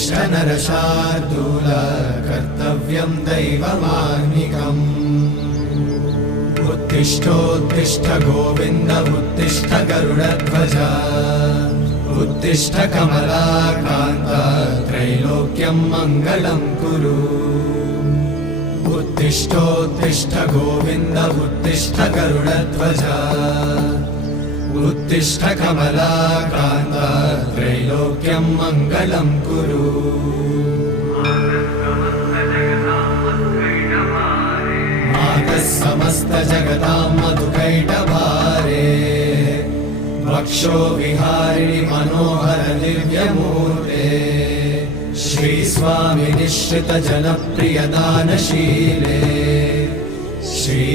उत्तिष्ठ नरशार्दूल कर्तव्यं दैवमाह्निकम् उत्तिष्ठोत्तिष्ठ गोविन्द उत्तिष्ठ गरुडध्वज उत्तिष्ठ कमलाकान्त त्रैलोक्यं मङ्गलं कुरु उत्तिष्ठोत्तिष्ठ गोविन्द उत्तिष्ठ गरुडध्वज उत्तिष्ठ कमलाकान्त त्रैलोक्यं मङ्गलं कुरु मातः समस्त जगतां मधुकैटभारे वक्षो विहारिणि मनोहर दिव्यमूर्ते श्री स्वामी निश्रित जनप्रिय दानशीले श्री